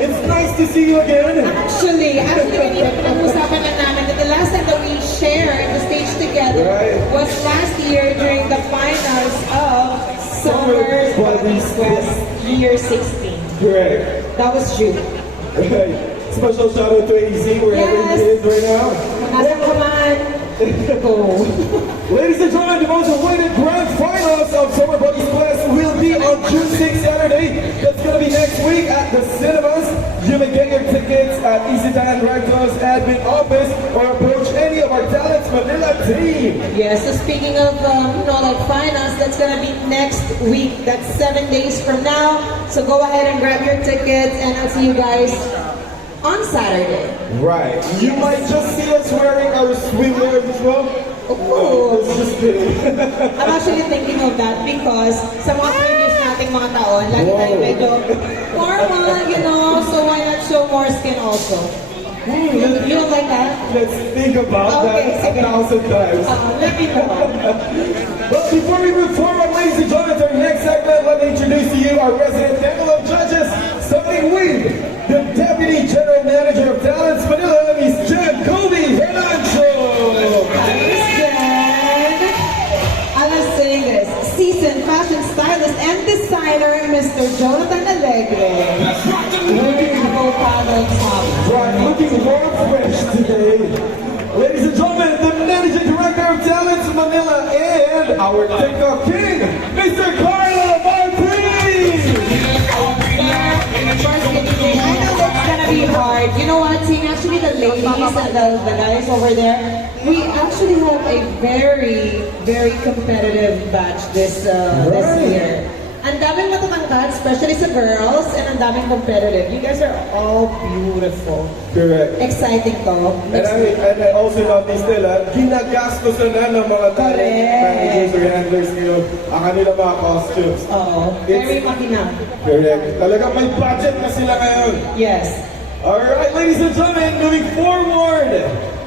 It's nice to see you again. Actually, pinag-usapan na namin that the last time that we shared the stage together was last year during the finals of Summer Buddies Quest Year 16. Correct. That was June. Right. Special shout out to AZ wherever he is right now. Nasa naman. Go. Ladies and gentlemen, the most awaited grand finals of Summer Buddies Quest will be on June 6th, Saturday. That's going to be next week at the cinemas. You may get your tickets at EasyTan Rentals admin office or approach any of our Talents Manila team. Yes, so speaking of, like finals, that's gonna be next week. That's 7 days from now. So go ahead and grab your tickets and I'll see you guys on Saturday. Right. You might just see us wearing our swimwear as well. Ooh. Just kidding. I'm actually thinking of that because sa mga previous nating mga taon, lagi tayo medyo formal, so why not show more skin also? You don't like that? Let's think about that Okay. 1,000 times. Let me know. But before we move forward, ladies and gentlemen, to our next segment, let me introduce to you our resident panel of judges, starting with the Deputy General Manager of Talents Manila, Ms. Jen Colby Herancho. Thanks, Jen. I love saying this. Seasoned fashion stylist and designer, Mr. Jonathan Alegre. Looking avocado top. Right, looking more fresh today. Ladies and gentlemen, the Managing Director of Talents Manila and our TikTok King, Mr. Carlo Martin. I know that's gonna be hard. You know what, seeing actually the ladies and the guys over there, we actually have a very, very competitive batch this year. Ang daming matatangkad, especially sa girls, and ang daming competitive. You guys are all beautiful. Correct. Exciting to. And I also noticed nila, ginagastos na ng mga talent managers or handlers ngayon ang kanilang mga costumes. Oo. Very makina. Correct. Talagang may budget na sila ngayon. Yes. Alright, ladies and gentlemen, moving forward.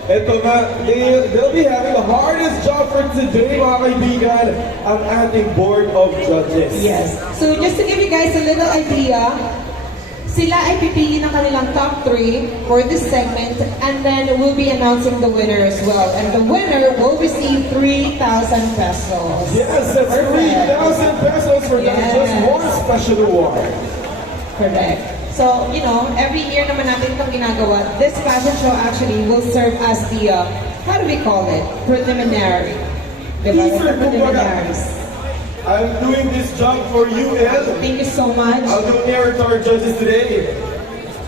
Ito nga, they'll be having the hardest job for today, mga kaibigan, ang ating board of judges. Yes. So just to give you guys a little idea, sila ay pipili ng kanilang top 3 for this segment and then we'll be announcing the winner as well. And the winner will receive 3,000 pesos. Yes, that's 3,000 pesos for that just one special award. Correct. So, every year naman natin itong ginagawa. This fashion show actually will serve as the, how do we call it? Preliminary. Diba? Teaser, Preliminaries. I'm doing this job for you, El. Thank you so much. I'll do narrator our judges today.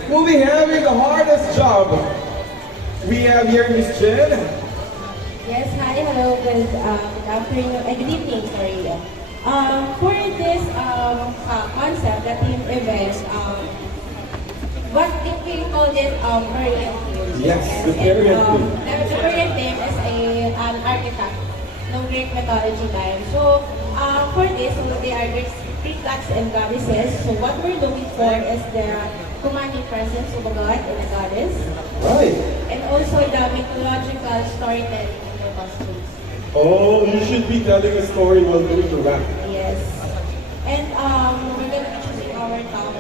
We'll be having the hardest job. We have here Miss Jen. Yes, hi, hello, good afternoon, good evening, sorry. For this concept, the team event, what if we call it Korean theme? Yes, the Korean theme. The Korean theme is an artifact ng Greek mythology time. So, for this, they are Greek gods and goddesses. So, what we're looking for is the commanding presence of a god and a goddess. Right. And also the mythological storytelling in their costumes. Oh, you should be telling a story while doing the rap. Yes. And we're gonna be choosing our top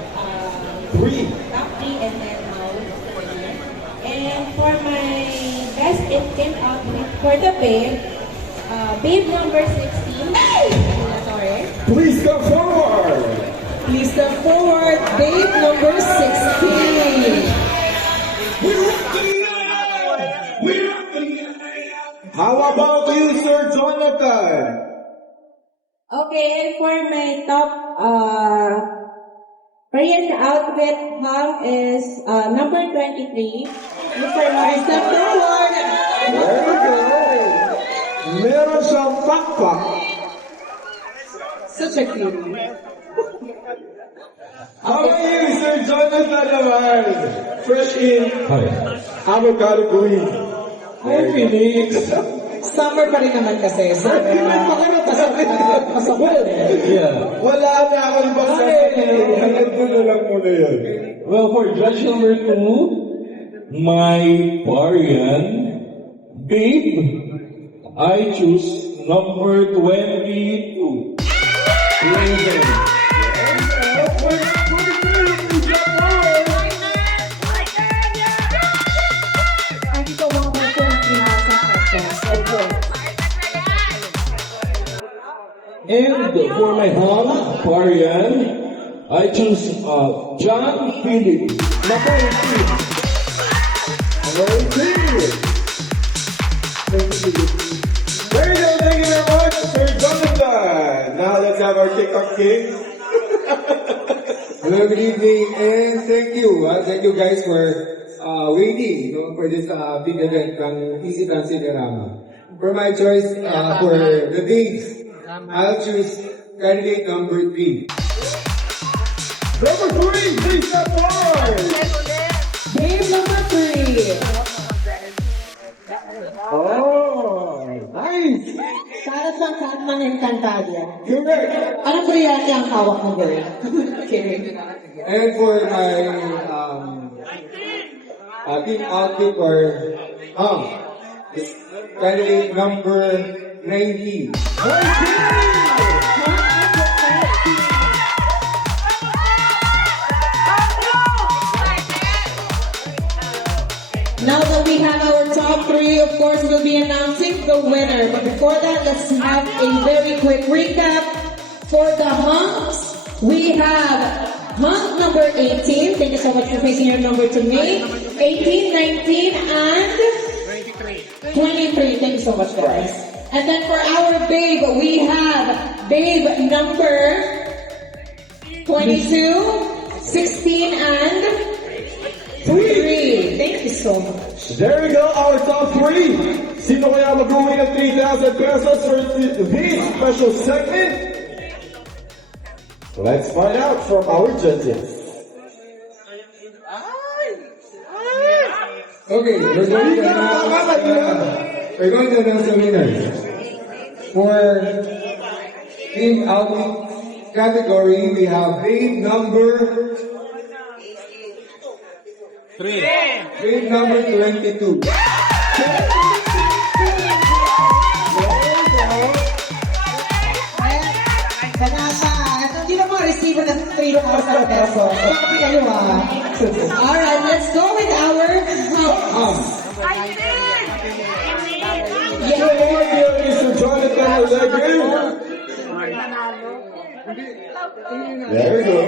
3. top 3 and then and for my best it came out with for the babe number 16. Sorry. Please come forward. Please step forward, babe number 16. How about you, Sir Jonathan? Okay, and for my top Korean outfit is number 23. Look for my Step forward. There we go. Meron siyang pakpak. Such a cutie. How about you, Sir Jonathan naman? Fresh in. Avocado queen. Hi, Phoenix. Summer pa rin naman kasi. So, Wala na ako ibang sasabihin. Hanggang doon na lang muna yun. Well, for judge number 2, my Parian, babe, I choose number 22. Raven. And for my home, Parian, I choose John Philip. Number 18. Number 18. There you go, thank you very much, Sir Jonathan. Now let's have our TikTok king. Hello, good evening, and thank you. Thank you guys for waiting for this big event from Easy Dance Cinerama. For my choice for the dates, I'll choose candidate number 3. Number 3, please step forward. Game number 3. Oh, nice. Para sa lahat ng Encantadia. Correct. Anong kuryente ang hawak mo gawin? Kidding. And for my team outfit for candidate number 19. Now that we have our top 3, of course, we'll be announcing the winner. But before that, let's have a very quick recap. For the hunks, we have hunk number 18. Thank you so much for facing your number to me. 18, 19, and 23. Thank you so much, guys. And then for our babe, we have babe number 22, 16, and 3. Thank you so much. There we go, our top 3. Sino kaya mag-uwi ng 3,000 pesos for this special segment? Let's find out from our judges. Okay, we're going to announce the winners. For team outfit category, we have babe number 3. Babe number 22. Hindi na mga receiver ng 3,000 pesos. Alright, let's go with our So what here is Sir Jonathan Allegri. There we go.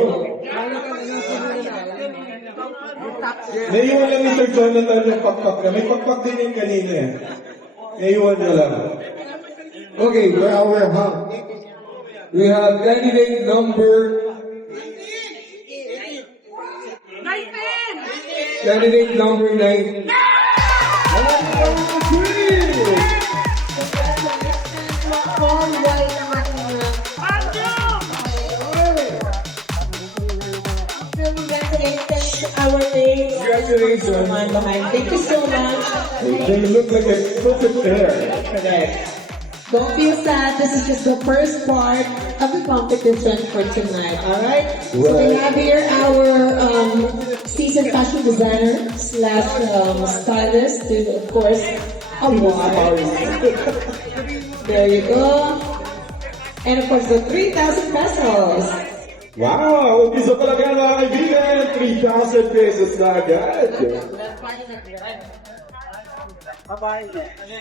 Naiwan lang ni Sir Jonathan yung pakpak na. May pakpak din yung kanina eh. Naiwan niya lang. Okay, for our hub, we have candidate number 19. Candidate number 9. our name. Congratulations. Thank you so much. They look like a perfect pair. Correct. Don't feel sad. This is just the first part of the competition for tonight. All right. So we have here our seasoned fashion designer slash stylist, to of course award. There you go. And of course the 3,000 pesos. Wow! Umpisa pa lang yan mga kaibigan, 3,000 pesos na agad.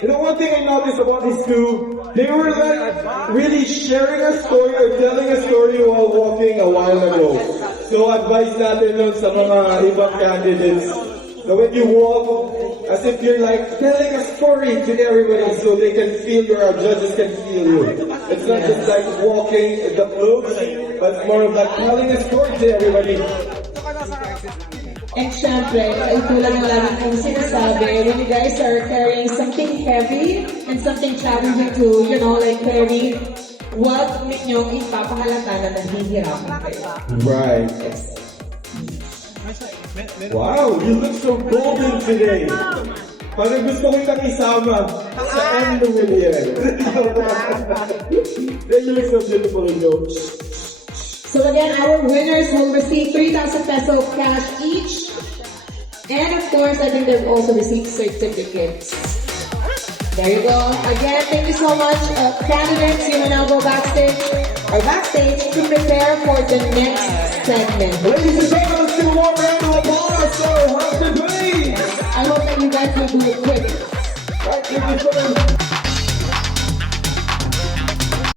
You know, one thing I noticed about these two, they were like really sharing a story or telling a story while walking a while ago. So advice natin nun sa mga ibang candidates, that when you walk, as if you're like telling a story to everybody so they can feel you, our judges can feel you. It's not just like walking the clothes, but it's more of like telling a story to everybody. And syempre, tulad ng lagi kong sinasabi, when you guys are carrying something heavy and something challenging to, you know, like carry, huwag ninyong ipapahalata na naghihirapan kayo. Right. Wow, you look so golden today. Parang gusto ko itang isama sa end ng yan. Then you look so beautiful in yours. So again, our winners will receive 3,000 peso cash each. And of course, I think they've also received certificates. There you go. Again, thank you so much. Candidates, you will now go backstage to prepare for the next segment. Ladies and gentlemen, still one round of applause for Hunter Blaze. I hope that you guys will do it quick. Thank you so much.